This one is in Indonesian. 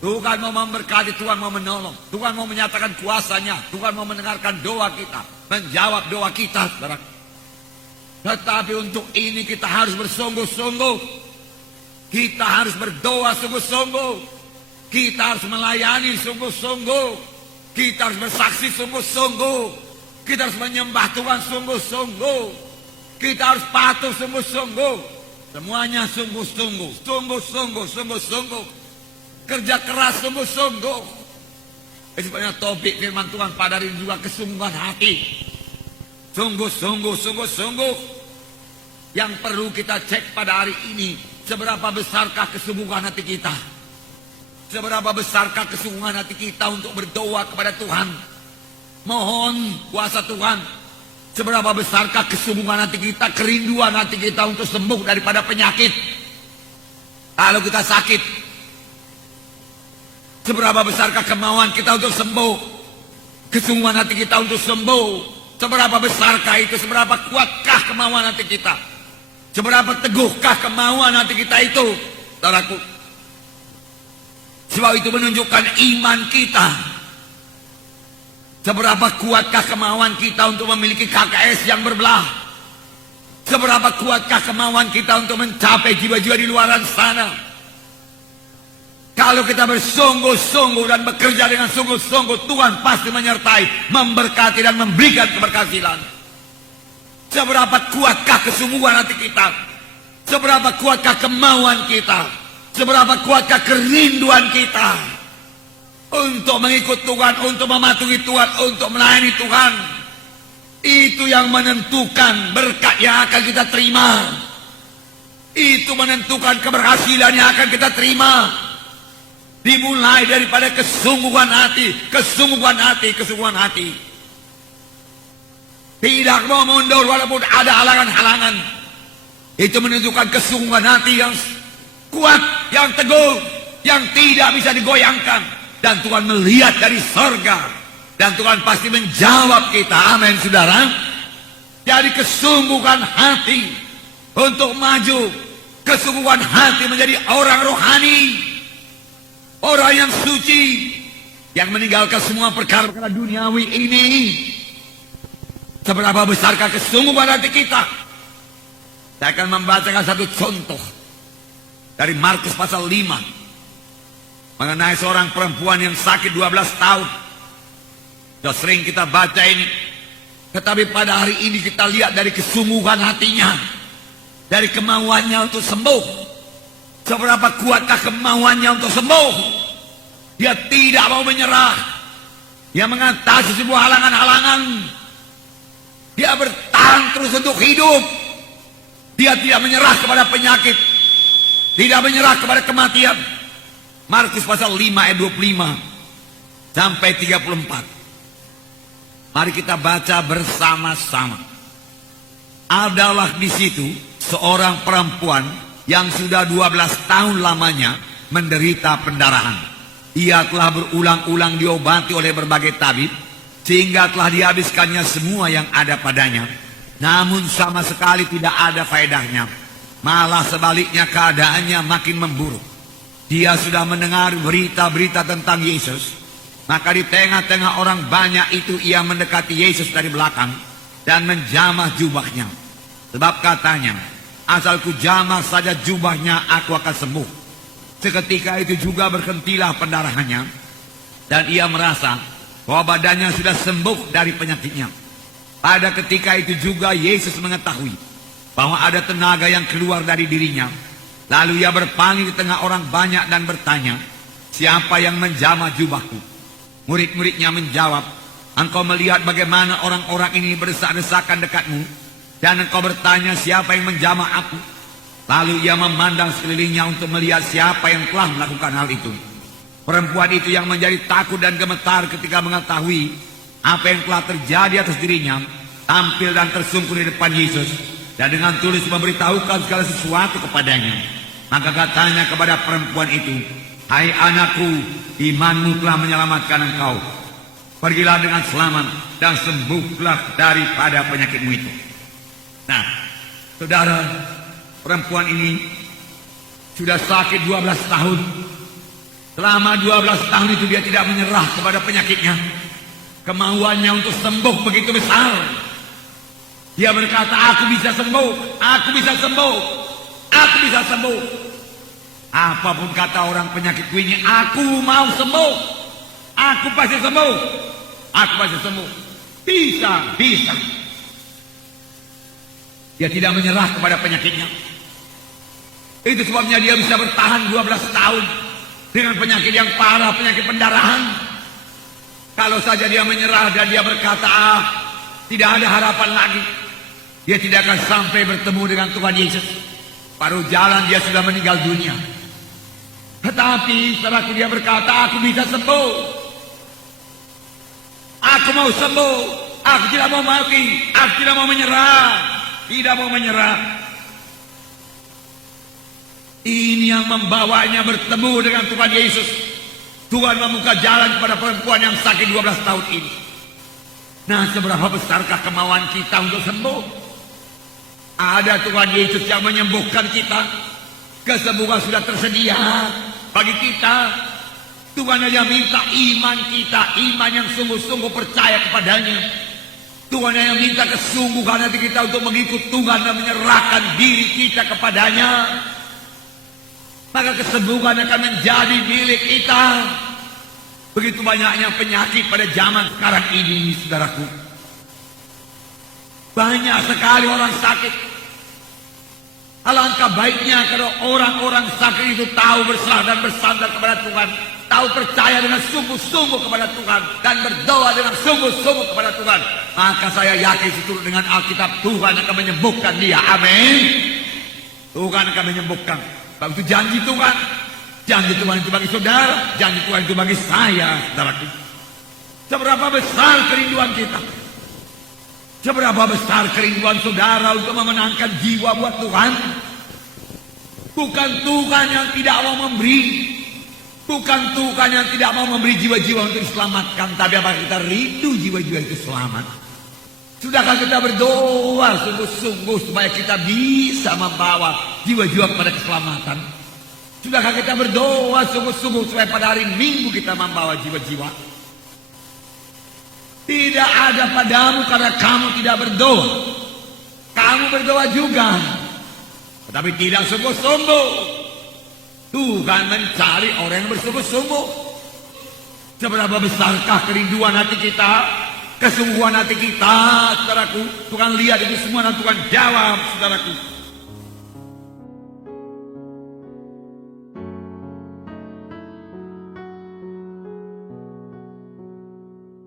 Tuhan mau memberkati, Tuhan mau menolong, Tuhan mau menyatakan kuasanya, Tuhan mau mendengarkan doa kita, menjawab doa kita, saudara. Tetapi untuk ini kita harus bersungguh-sungguh, kita harus berdoa sungguh-sungguh, kita harus melayani sungguh-sungguh, kita harus bersaksi sungguh-sungguh, kita harus menyembah Tuhan sungguh-sungguh, kita harus patuh sungguh-sungguh, semuanya sungguh-sungguh, sungguh-sungguh, sungguh-sungguh. Kerja keras sungguh-sungguh. Sebenarnya topik firman Tuhan pada hari ini juga kesungguhan hati. Sungguh-sungguh, sungguh-sungguh. Yang perlu kita cek pada hari ini, seberapa besarkah kesungguhan hati kita? Seberapa besarkah kesungguhan hati kita untuk berdoa kepada Tuhan? Mohon kuasa Tuhan. Seberapa besarkah kesungguhan hati kita, kerinduan hati kita untuk sembuh daripada penyakit? Kalau kita sakit, seberapa besarkah kemauan kita untuk sembuh? Kesungguhan hati kita untuk sembuh. Seberapa besarkah itu? Seberapa kuatkah kemauan hati kita? Seberapa teguhkah kemauan hati kita itu? Saudaraku, sebab itu menunjukkan iman kita. Seberapa kuatkah kemauan kita untuk memiliki KKS yang berbelah? Seberapa kuatkah kemauan kita untuk mencapai jiwa-jiwa di luar sana? Kalau kita bersungguh-sungguh dan bekerja dengan sungguh-sungguh, Tuhan pasti menyertai, memberkati dan memberikan keberkasilan. Seberapa kuatkah kesungguhan hati kita? Seberapa kuatkah kemauan kita? Seberapa kuatkah kerinduan kita untuk mengikut Tuhan, untuk mematuhi Tuhan, untuk melayani Tuhan? Itu yang menentukan berkat yang akan kita terima. Itu menentukan keberhasilan yang akan kita terima. Dimulai daripada kesungguhan hati, kesungguhan hati, kesungguhan hati. Tidak mau mundur walaupun ada halangan-halangan. Itu menunjukkan kesungguhan hati yang kuat, yang teguh, yang tidak bisa digoyangkan. Dan Tuhan melihat dari sorga. Dan Tuhan pasti menjawab kita. Amin, saudara. Jadi kesungguhan hati untuk maju. Kesungguhan hati menjadi orang rohani. Orang yang suci, yang meninggalkan semua perkara-perkara duniawi ini. Seberapa besarkah kesungguhan hati kita? Saya akan membacakan satu contoh dari Markus pasal 5 mengenai seorang perempuan yang sakit 12 tahun. Sudah sering kita baca ini, tetapi pada hari ini kita lihat dari kesungguhan hatinya, dari kemauannya untuk sembuh. Seberapa kuatkah kemauannya untuk sembuh? Dia tidak mau menyerah. Dia mengatasi sebuah halangan-halangan. Dia bertahan terus untuk hidup. Dia tidak menyerah kepada penyakit, tidak menyerah kepada kematian. Markus pasal 5 ayat 25 sampai 34. Mari kita baca bersama-sama. Adalah di situ seorang perempuan yang sudah 12 tahun lamanya menderita pendarahan. Ia telah berulang-ulang diobati oleh berbagai tabib, sehingga telah dihabiskannya semua yang ada padanya. Namun sama sekali tidak ada faedahnya. Malah sebaliknya keadaannya makin memburuk. Dia sudah mendengar berita-berita tentang Yesus. Maka di tengah-tengah orang banyak itu ia mendekati Yesus dari belakang dan menjamah jubahnya. Sebab katanya, asal ku jamah saja jubahnya, aku akan sembuh. Seketika itu juga berhentilah pendarahannya, dan ia merasa bahwa badannya sudah sembuh dari penyakitnya. Pada ketika itu juga Yesus mengetahui bahwa ada tenaga yang keluar dari dirinya. Lalu ia berpaling di tengah orang banyak dan bertanya, siapa yang menjamah jubahku? Murid-muridnya menjawab, engkau melihat bagaimana orang-orang ini berdesak-desakan dekatmu, dan engkau bertanya siapa yang menjamah aku? Lalu ia memandang sekelilingnya untuk melihat siapa yang telah melakukan hal itu. Perempuan itu yang menjadi takut dan gemetar ketika mengetahui apa yang telah terjadi atas dirinya, tampil dan tersungkur di depan Yesus, dan dengan tulus memberitahukan segala sesuatu kepadanya. Maka katanya kepada perempuan itu, hai anakku, imanmu telah menyelamatkan engkau. Pergilah dengan selamat dan sembuhlah daripada penyakitmu itu. Nah, saudara, perempuan ini sudah sakit 12 tahun. Selama 12 tahun itu dia tidak menyerah kepada penyakitnya. Kemauannya untuk sembuh begitu besar. Dia berkata, aku bisa sembuh, aku bisa sembuh, aku bisa sembuh. Apapun kata orang penyakitku ini, aku mau sembuh. Aku pasti sembuh. Aku pasti sembuh. Bisa, bisa. Dia tidak menyerah kepada penyakitnya. Itu sebabnya dia bisa bertahan 12 tahun dengan penyakit yang parah, penyakit pendarahan. Kalau saja dia menyerah dan dia berkata, tidak ada harapan lagi, dia tidak akan sampai bertemu dengan Tuhan Yesus. Paruh jalan dia sudah meninggal dunia. Tetapi setelah dia berkata, aku bisa sembuh. Aku mau sembuh. Aku tidak mau mati. Aku tidak mau menyerah. Tidak mau menyerah. Ini yang membawanya bertemu dengan Tuhan Yesus. Tuhan membuka jalan kepada perempuan yang sakit 12 tahun ini. Nah, seberapa besarkah kemauan kita untuk sembuh? Ada Tuhan Yesus yang menyembuhkan kita. Kesembuhan sudah tersedia bagi kita. Tuhan hanya minta iman kita, iman yang sungguh-sungguh percaya kepadanya. Tuhan hanya minta kesungguhan hati kita untuk mengikut Tuhan dan menyerahkan diri kita kepadanya. Maka kesembuhan akan menjadi milik kita. Begitu banyaknya penyakit pada zaman sekarang ini, saudaraku. Banyak sekali orang sakit. Alangkah baiknya kalau orang-orang sakit itu tahu berserah dan bersandar kepada Tuhan, tahu percaya dengan sungguh-sungguh kepada Tuhan, dan berdoa dengan sungguh-sungguh kepada Tuhan. Maka saya yakin seturut dengan Alkitab, Tuhan akan menyembuhkan dia. Amin. Tuhan akan menyembuhkan. Sebab itu janji Tuhan. Janji Tuhan itu bagi saudara, janji Tuhan itu bagi saya, saudaraku. Seberapa besar kerinduan kita, seberapa besar kerinduan saudara untuk memenangkan jiwa buat Tuhan. Bukan Tuhan yang tidak mau memberi, bukan Tuhan yang tidak mau memberi jiwa-jiwa untuk diselamatkan, tapi apa kita rindu jiwa-jiwa itu selamat. Sudahkah kita berdoa sungguh-sungguh supaya kita bisa membawa jiwa-jiwa kepada keselamatan? Sudahkah kita berdoa sungguh-sungguh supaya pada hari Minggu kita membawa jiwa-jiwa? Tidak ada padamu karena kamu tidak berdoa. Kamu berdoa juga, tetapi tidak sungguh-sungguh. Tuhan mencari orang yang bersungguh-sungguh. Seberapa besarkah kerinduan hati kita, kesungguhan hati kita, saudaraku. Tuhan lihat itu semua dan Tuhan jawab, saudaraku.